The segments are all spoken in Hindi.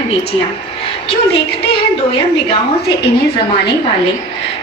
हैं बेटियां। क्यों देखते हैं दोयम निगाहों से इन्हें जमाने वाले,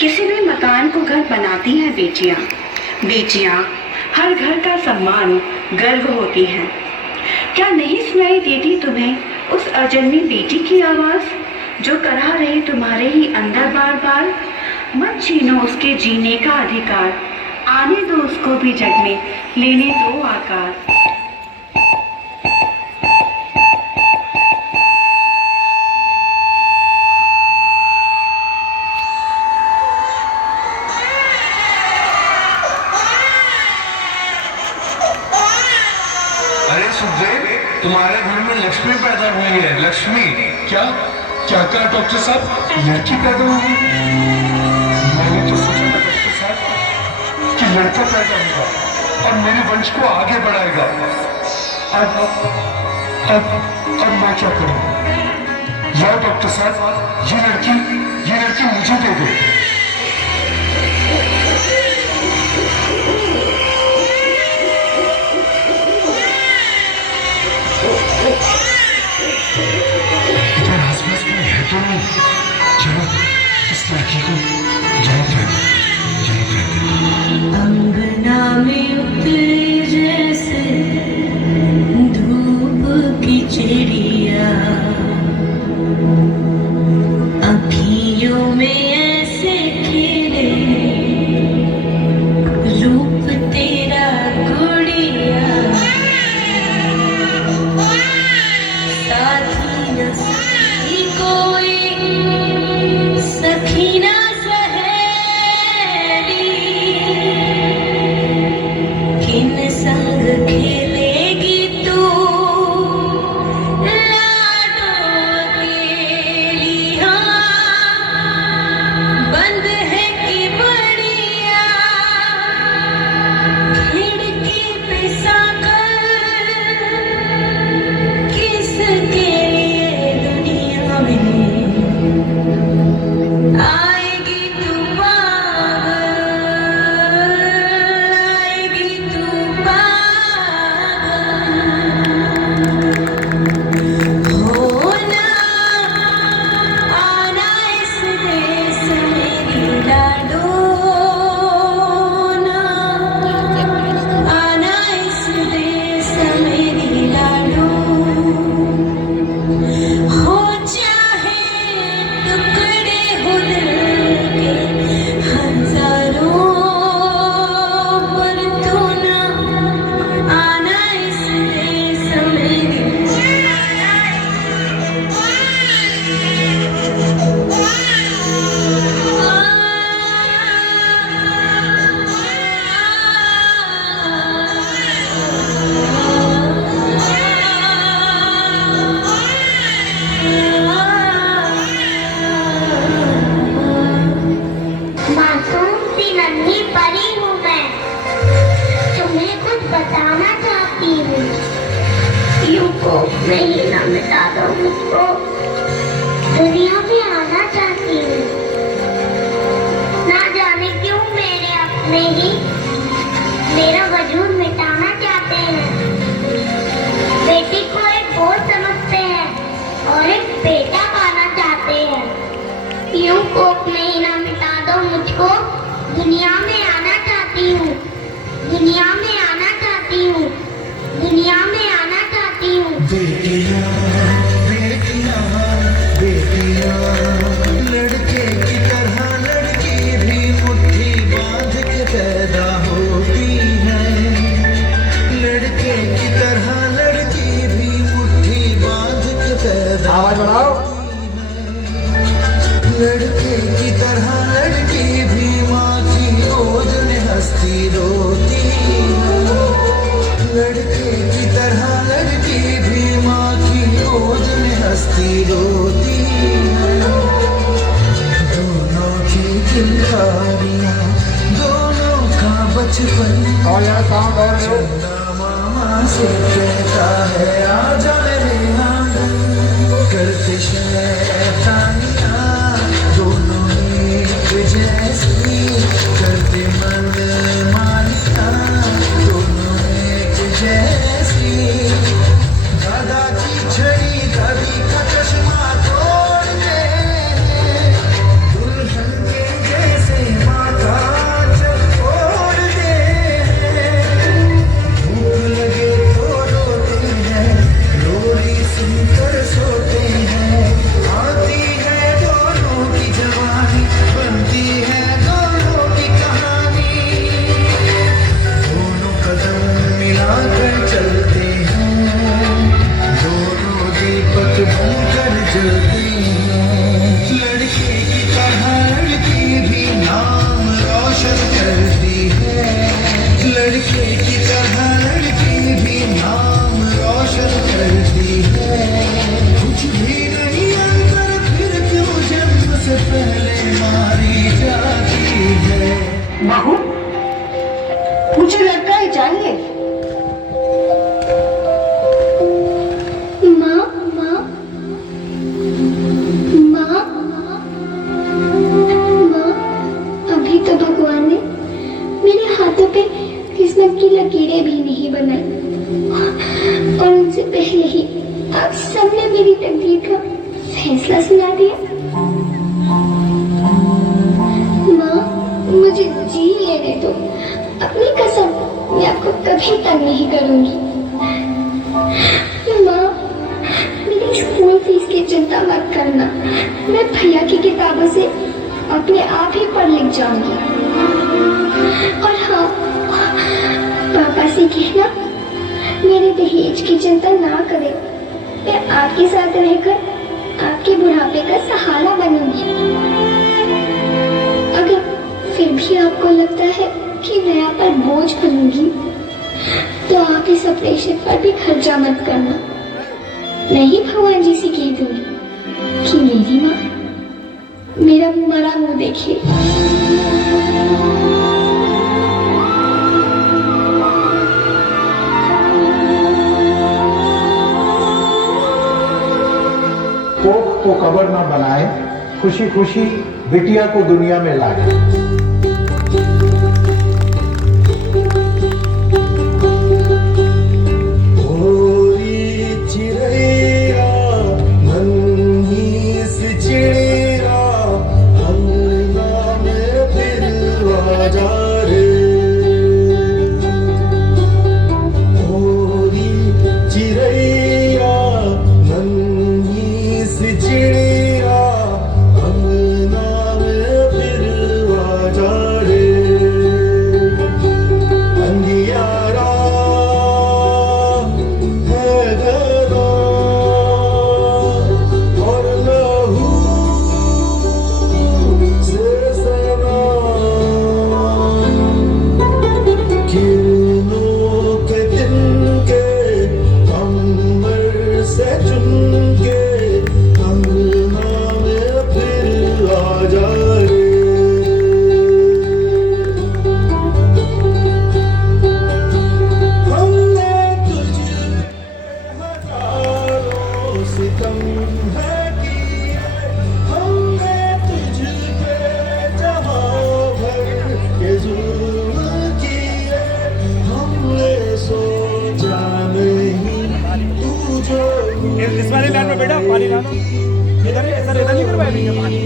किसी भी मकान को घर बनाती हैं बेटियां। बेटियां हर घर का सम्मान गर्व होती हैं। क्या नहीं सुनाई देती तुम्हें उस अजन्मी बेटी की आवाज, जो करहा रही तुम्हारे ही अंदर बार बार? मत छीनो उसके जीने का अधिकार, आने दो उसको भी जग में, लेने दो आकार। अरे सुखदेव, तुम्हारे घर में लक्ष्मी पैदा हुई है। लक्ष्मी? क्या क्या कहा डॉक्टर साहब? लड़की पैदा हुई? मैंने तो सोचा था डॉक्टर साहब कि लड़का पैदा होगा और मेरे वंश को आगे बढ़ाएगा। अब मैं क्या करूं? या डॉक्टर साहब, ये लड़की मुझे दे दो। इधर आसपास कोई है तो नहीं? चलो इस लड़की को यहीं फेंक देते। अंगना में उतरी जैसे धूप की चिड़िया, अखियों में ऐसे खिले रूप तेरा गुड़िया, साथी न साथी कोई, सखी न सहेली, किन संग खेलेगी तू लाडो अकेली? हाँ, बंद है कि बढ़िया खिड़की पे साकर, किसके लिए दुनिया में आएगी तू पागल, आएगी तू पागल। होना आना इस देश मेरी लाडो, ना आना इस देश मेरी लाडो। हो चाहे टुकड़े हो दिल के हजारों, पर तू ना आना इस देश मेरी। मासूम सी नन्ही परी हूँ मैं, तुम्हें कुछ बताना चाहती हूँ। यूं कोख में ही न मिटा दो मुझको, दुनिया में आना चाहती हूँ। ना जाने क्यों मेरे अपने ही मेरा वजूद मिटाना चाहते हैं। बेटी को एक बोझ समझते हैं और एक बेटा पाना चाहते हैं। यूं कोख में ही ना मिटा दो मुझको, दुनिया में आना चाहती हूँ, दुनिया में आना चाहती हूँ, दुनिया में आना चाहती हूँ। बेटियां बेटियां बेटियां, लड़के की तरह लड़की भी मुट्ठी बांध के पैदा होती है। लड़के की तरह लड़की भी मुट्ठी बांध के पैदा होती है। लड़के की तरह लड़की भी माँ की गोद में हंसती रोती है। लड़के की तरह लड़की भी माँ की गोद में हंसती रोती है। दोनों की चिंगारियाँ, दोनों का बचपन, चंदा मामा से कहता है आजा मेरे आंगन, करते शैतानियाँ दोनों एक जैसी, करते मन मानियाँ दोनों एक जैसी। दादा की छड़ी, दादी का चश्मा, बनकर जलती हैं। लड़के की तरह लड़की भी नाम रोशन करती है। लड़के की तरह लड़की भी नाम रोशन करती है। कुछ भी नहीं अंतर फिर क्यों जन्म से पहले मारी जाती है। बहू, मुझे लगता है चाहिए। माँ माँ माँ माँ, अभी तो भगवान ने मेरे हाथों पे किस्मत की लकीरें भी नहीं बनाई और उनसे पहले ही आप सबने मेरी तकदीर का फैसला सुना दिया। माँ, मुझे जी लेने दो। अपनी कसम, मैं आपको कभी तंग नहीं करूंगी। माँ, मेरी स्कूल फीस की चिंता मत करना। मैं भैया की किताबों से अपने आप ही पढ़ लिख जाऊंगी। और हाँ, पापा से कहना मेरे दहेज की चिंता ना करें। मैं आपके साथ रहकर आपके बुढ़ापे का सहारा बनूंगी। अगर फिर भी आपको लगता है कि मैं आप पर बोझ बनूंगी, तो आप इस ऑपरेशन पर भी खर्चा मत करना। मैं ही भगवान जी से कह दूंगी कि मेरी माँ मेरा मरा मुंह देखे। कोख को कब्र न बनाए, खुशी खुशी बिटिया को दुनिया में लाए। इस वाली लाइन में बेटा पानी लाना इधर नहीं करवाएंगे पानी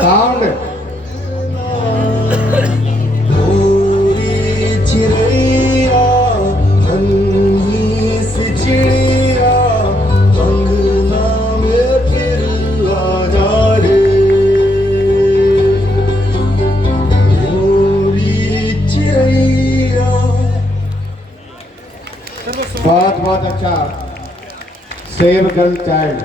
साउंड बहुत बहुत अच्छा। Save girl child.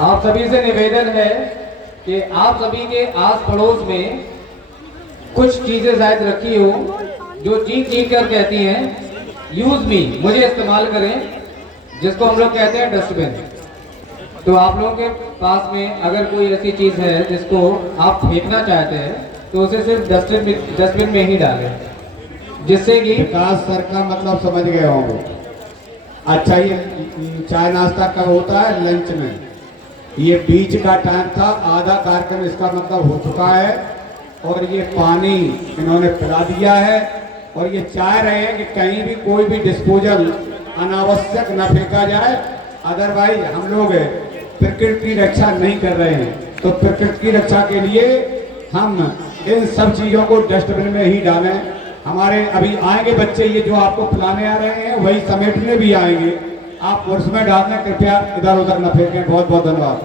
आप सभी से निवेदन है कि आप सभी के आस पड़ोस में कुछ चीजें शायद रखी हो जो चीख चीख कर कहती हैं यूज मी, मुझे इस्तेमाल करें, जिसको हम लोग कहते हैं डस्टबिन। तो आप लोगों के पास में अगर कोई ऐसी चीज है जिसको आप फेंकना चाहते हैं तो उसे सिर्फ डस्टबिन में ही डालें, जिससे कि विकास सर का मतलब समझ गए होंगे। अच्छा, ये चाय नाश्ता कब होता है? लंच में। ये बीच का टाइम था, आधा कार्यक्रम इसका मतलब हो चुका है और ये पानी इन्होंने पिला दिया है और ये चाह रहे हैं कि कहीं भी कोई भी डिस्पोजल अनावश्यक न फेंका जाए, अदरवाइज हम लोग प्रकृति की रक्षा नहीं कर रहे हैं। तो प्रकृति की रक्षा के लिए हम इन सब चीज़ों को डस्टबिन में ही डालें। हमारे अभी आएंगे बच्चे, ये जो आपको पिलाने आ रहे हैं वही समेटने भी आएंगे, आप उसमें डालना, कृपया इधर उधर न फेंकें। बहुत बहुत धन्यवाद।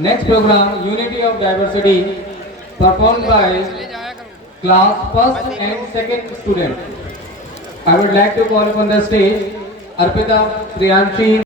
next program, Unity of Diversity, performed by class first and second student. I would like to call upon the stage Arpita, Priyanshi,